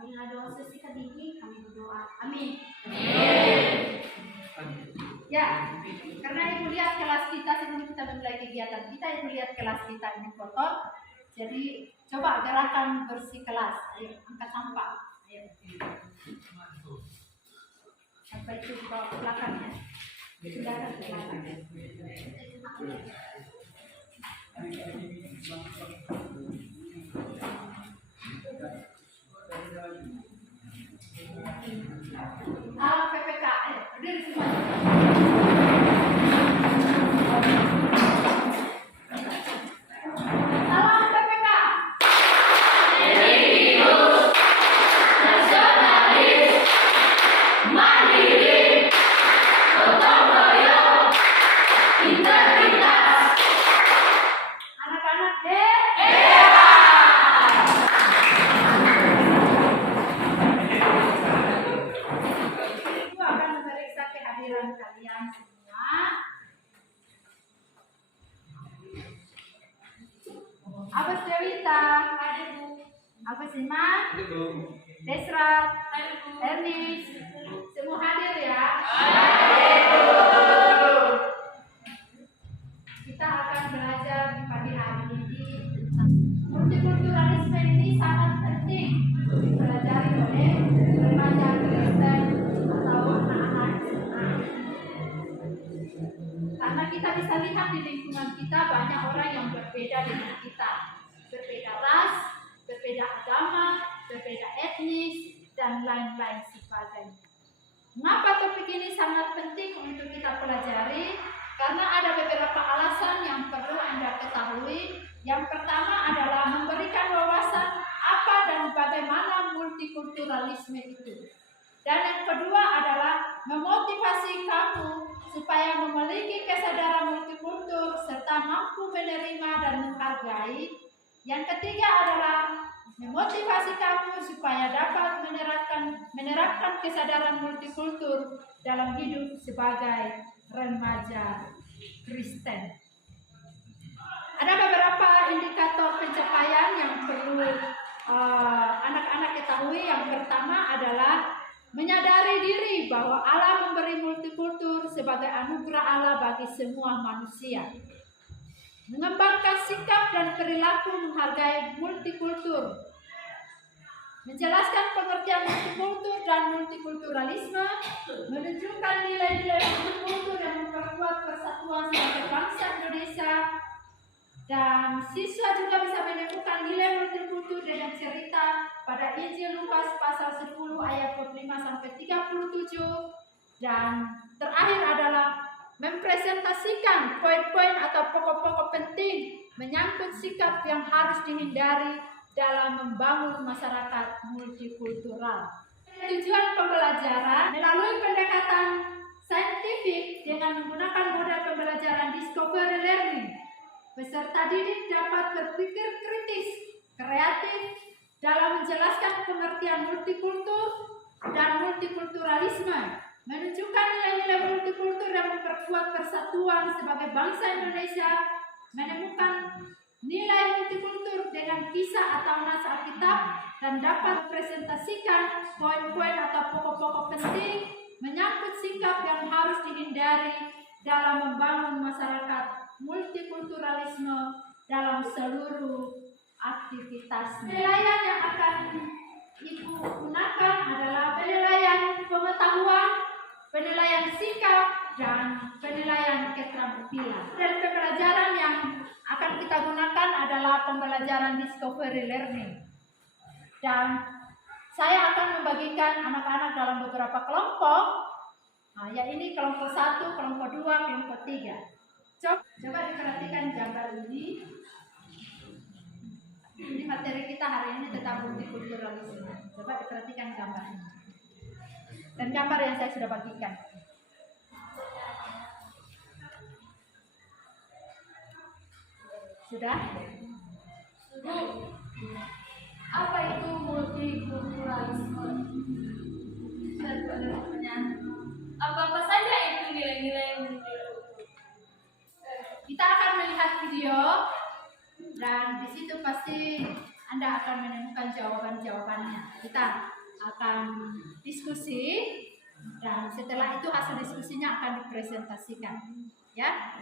Bila doa sesi kedini kami berdoa. Amin. Ya, karena Ibu lihat kelas kita sebelum kita memulai kegiatan kita, Ibu lihat kelas kita ini kotor. Jadi coba gerakan bersih kelas. Ayo angkat sampah. Ayo. Sampai itu dibawa ke belakang ya. Sudah ke belakang. Alat PPK, ayo berdiri semua. Alat PPK. Religius, nasionalis, mandiri, gotong royong, integritas. Anak-anak Ibu akan memeriksa kehadiran kalian semua. Abas Dewita, hadir Bu. Abas Iman, Desra, Ernis, semua hadir ya. Kita akan belajar di pagi hari ini tentang multikulturalisme ini sangat penting dipelajari oleh remaja Kristen atau anak-anak SMA. Karena kita bisa lihat di lingkungan kita banyak orang yang berbeda dengan kita, berbeda ras, berbeda agama, berbeda etnis, dan lain-lain sebagainya. Mengapa topik ini sangat penting untuk kita pelajari? Karena ada beberapa alasan yang perlu Anda ketahui. Yang pertama adalah memberikan wawasan apa dan bagaimana multikulturalisme itu. Dan yang kedua adalah memotivasi kamu supaya memiliki kesadaran multikultur serta mampu menerima dan menghargai. Yang ketiga adalah memotivasi kamu supaya dapat menerapkan kesadaran multikultur dalam hidup sebagai remaja Kristen. Ada beberapa indikator pencapaian yang perlu anak-anak ketahui. Yang pertama adalah menyadari diri bahwa Allah memberi multikultur sebagai anugerah Allah bagi semua manusia. Mengembangkan sikap dan perilaku menghargai multikultur. Menjelaskan pengertian multikultur dan multikulturalisme, menunjukkan nilai-nilai multikultur yang memperkuat persatuan sebagai bangsa Indonesia, dan siswa juga bisa menemukan nilai multikultur dengan cerita pada Injil Lukas pasal 10 ayat 45-37, dan terakhir adalah mempresentasikan poin-poin atau pokok-pokok penting menyangkut sikap yang harus dihindari dalam membangun masyarakat multikultural. Tujuan pembelajaran melalui pendekatan saintifik dengan menggunakan model pembelajaran discovery learning. Peserta didik dapat berpikir kritis, kreatif dalam menjelaskan pengertian multikultur dan multikulturalisme, menunjukkan nilai-nilai multikultur dan memperkuat persatuan sebagai bangsa Indonesia, menemukan nilai multikultur dengan kisah atau nas Alkitab, dan dapat presentasikan poin-poin atau pokok-pokok penting menyangkut sikap yang harus dihindari dalam membangun masyarakat multikulturalisme dalam seluruh aktivitas. Penilaian yang akan Ibu gunakan adalah penilaian pengetahuan, penilaian sikap, dan penilaian keterampilan. Dan pembelajaran yang akan kita gunakan adalah pembelajaran discovery learning. Dan saya akan membagikan anak-anak dalam beberapa kelompok. Nah, ya ini kelompok 1, kelompok 2, kelompok 3. Coba diperhatikan gambar ini. Ini materi kita hari ini tentang multikulturalisme. Coba diperhatikan gambar ini. Dan gambar yang saya sudah bagikan. Sudah? Bu, apa itu multikulturalisme? Dan pertanyaannya, apa-apa saja itu nilai-nilai multikultur? Kita akan melihat video dan di situ pasti Anda akan menemukan jawaban-jawabannya. Kita akan diskusi dan setelah itu hasil diskusinya akan dipresentasikan. Ya.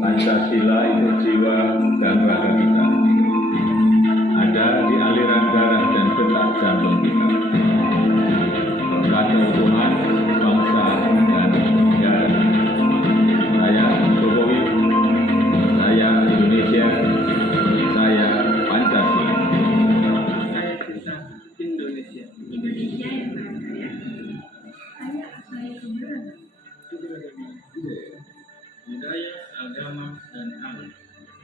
Pancasila itu jiwa dan raga kita. Ada di aliran darah dan detak jantung kita. Rasa Tuhan, bangsa, dan negara. Saya Jokowi, saya Indonesia, saya Pancasila. Saya cinta Indonesia. Indonesia yang bahagia. Saya Akhlak Sumber. Budaya, agama, dan alam.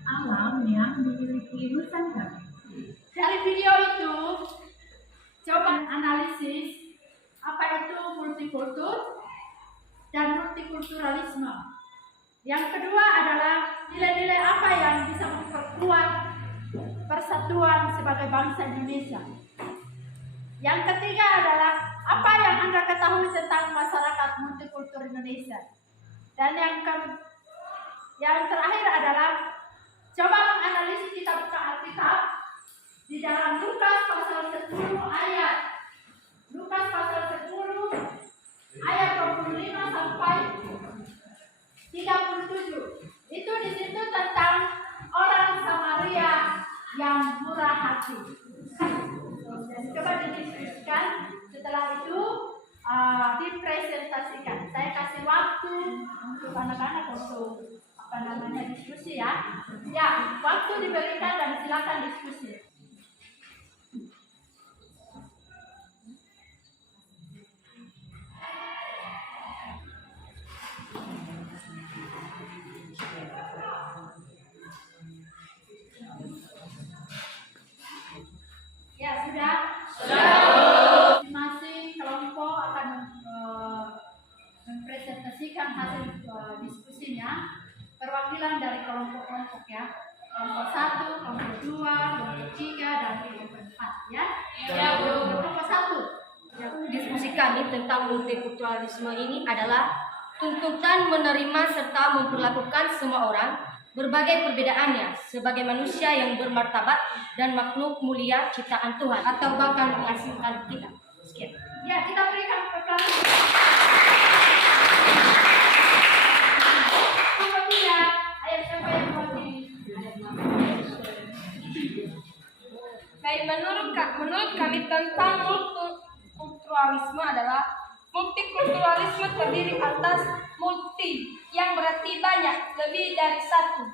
Alam yang memiliki nusantara. Dari video itu, coba analisis apa itu multikultur dan multikulturalisme. Yang kedua adalah nilai-nilai apa yang bisa memperkuat persatuan sebagai bangsa Indonesia. Yang ketiga adalah apa yang Anda ketahui tentang masyarakat multikultur Indonesia. Dan yang terakhir adalah coba menganalisis, kita buka Alkitab di dalam Lukas pasal 10 ayat 25 sampai 37. Itu di situ tentang orang Samaria yang murah hati. Jadi coba didiskusikan, setelah itu dipresentasikan. Saya kasih waktu untuk anak-anak untuk diskusi ya. Ya, waktu diberikan dan silakan diskusi. Ya, sudah. Masing-masing kelompok akan mempresentasikan hasil diskusinya. Perwakilan dari kelompok-kelompok ya. Kelompok 1, kelompok 2, kelompok 3, dan kelompok 4 ya. Ya, Bu. Kelompok 1. Diskusi kami tentang multikulturalisme ini adalah tuntutan menerima serta memperlakukan semua orang berbagai perbedaannya sebagai manusia yang bermartabat dan makhluk mulia ciptaan Tuhan atau bahkan menghasilkan kita. Sekian. Ya, kita berikan pertanyaan. Kemudian, ayat siapa yang mewakili? Baik, menurut kami tentang multikulturalisme adalah multikulturalisme terdiri atas multi yang berarti banyak, lebih dari satu.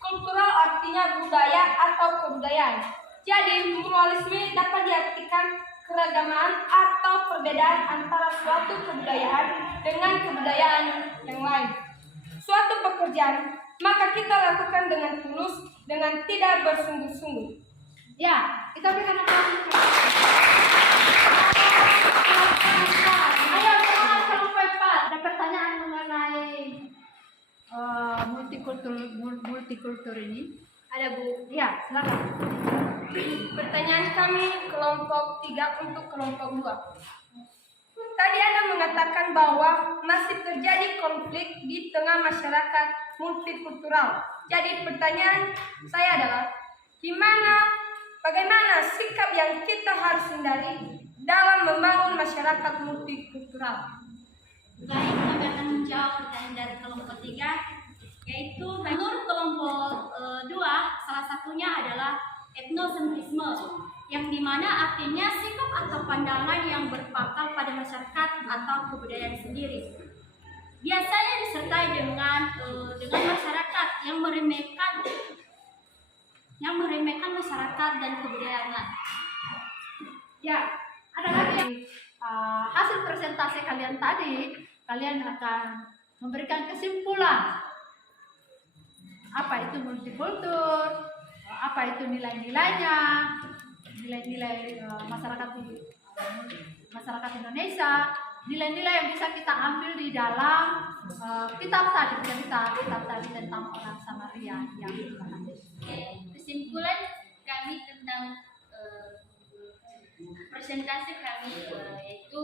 Kultural artinya budaya atau kebudayaan. Jadi pluralisme dapat diartikan keragaman atau perbedaan antara suatu kebudayaan dengan kebudayaan yang lain. Suatu pekerjaan maka kita lakukan dengan tulus, dengan tidak bersungguh-sungguh. Ya, kita berikan aplaus. Ayo, semangat kelompok 4. Ada pertanyaan mengenai multikultur ini? Ada Bu. Ya, silakan. Pertanyaan kami kelompok 3 untuk kelompok 2. Tadi Anda mengatakan bahwa masih terjadi konflik di tengah masyarakat multikultural. Jadi pertanyaan saya adalah, bagaimana sikap yang kita harus hindari dalam membangun masyarakat multikultural? Baik, kami akan menjawab pertanyaan dari kelompok 3, yaitu menurut kelompok 2, salah satunya adalah etnosentrisme, yang dimana artinya sikap atau pandangan yang berpangkal pada masyarakat atau kebudayaan sendiri. biasanya disertai dengan masyarakat yang meremehkan masyarakat dan kebudayaan lain. Ya, ada lagi yang hasil presentasi kalian tadi, kalian akan memberikan kesimpulan apa itu multikultur, apa itu nilai-nilainya, nilai-nilai masyarakat Indonesia, nilai-nilai yang bisa kita ambil di dalam kitab tadi tentang orang Samaria yang Kesimpulan kami tentang presentasi kami yaitu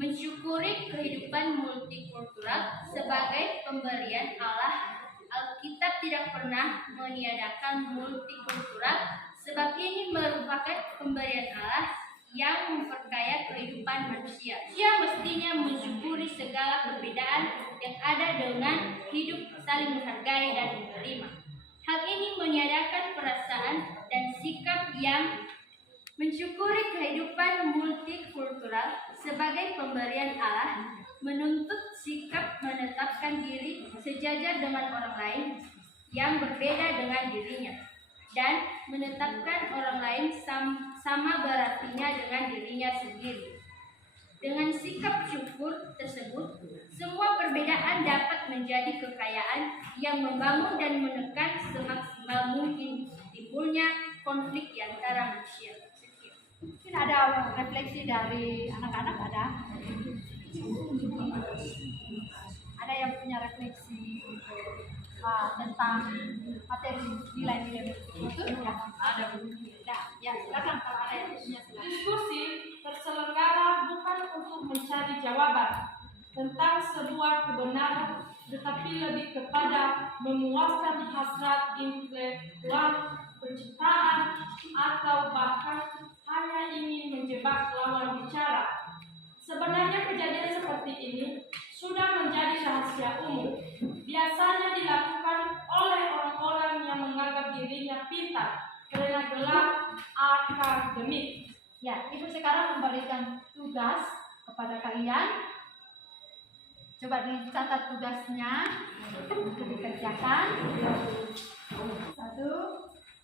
mensyukuri kehidupan multikultural sebagai pemberian Allah. Alkitab tidak pernah meniadakan multikultural sebab ini merupakan pemberian Allah yang memperkaya kehidupan manusia. Ia mestinya mensyukuri segala perbedaan yang ada dengan hidup saling menghargai dan menerima. Hal ini meniadakan perasaan dan sikap yang mensyukuri kehidupan multikultural sebagai pemberian Allah, menuntut sikap menetapkan diri sejajar dengan orang lain yang berbeda dengan dirinya, dan menetapkan orang lain sama berartinya dengan dirinya sendiri. Dengan sikap syukur tersebut, semua perbedaan dapat menjadi kekayaan yang membangun dan menekan semaksimal mungkin timbulnya konflik di antara manusia. Mungkin ada refleksi dari anak-anak, ada yang punya refleksi tentang materi nilai-nilai itu ya. Ya, silakan kalau ada yang punya. Diskusi terselenggara bukan untuk mencari jawaban tentang sebuah kebenaran, tetapi lebih kepada memuaskan hasrat intelektual, penciptaan, atau bahkan hanya ingin menjebak lawan bicara. Sebenarnya kejadian seperti ini sudah menjadi rahasia umum. Biasanya dilakukan oleh orang-orang yang menganggap dirinya pintar karena gelar akademik. Ya, Ibu sekarang memberikan tugas kepada kalian. Coba dicatat tugasnya untuk dikerjakan. 1.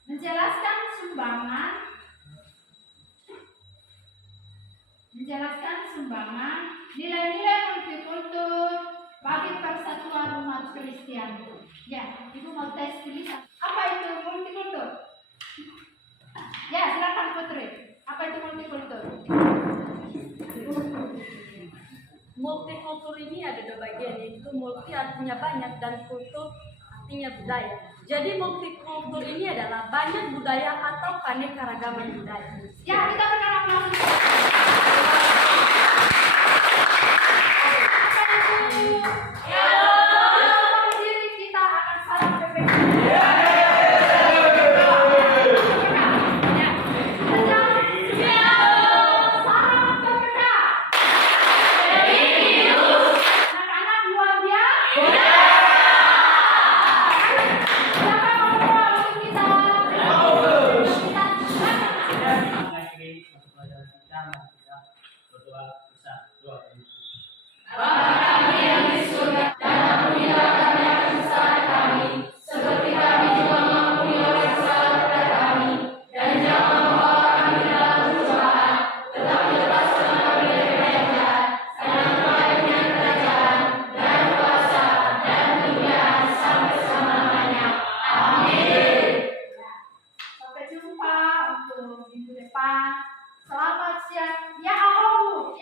Menjelaskan sumbangan nilai-nilai multikultur bagi persatuan umat Kristiani. Ya, Ibu mau tes tulisan. Apa itu multikultur? Ya, silakan Putri. Apa itu multikultur? Multikultur ini ada dua bagian, yaitu multi artinya banyak dan kultur artinya budaya. Jadi multikultur ini adalah banyak budaya atau keanekaragaman budaya. Ya, kita berikan aplaus.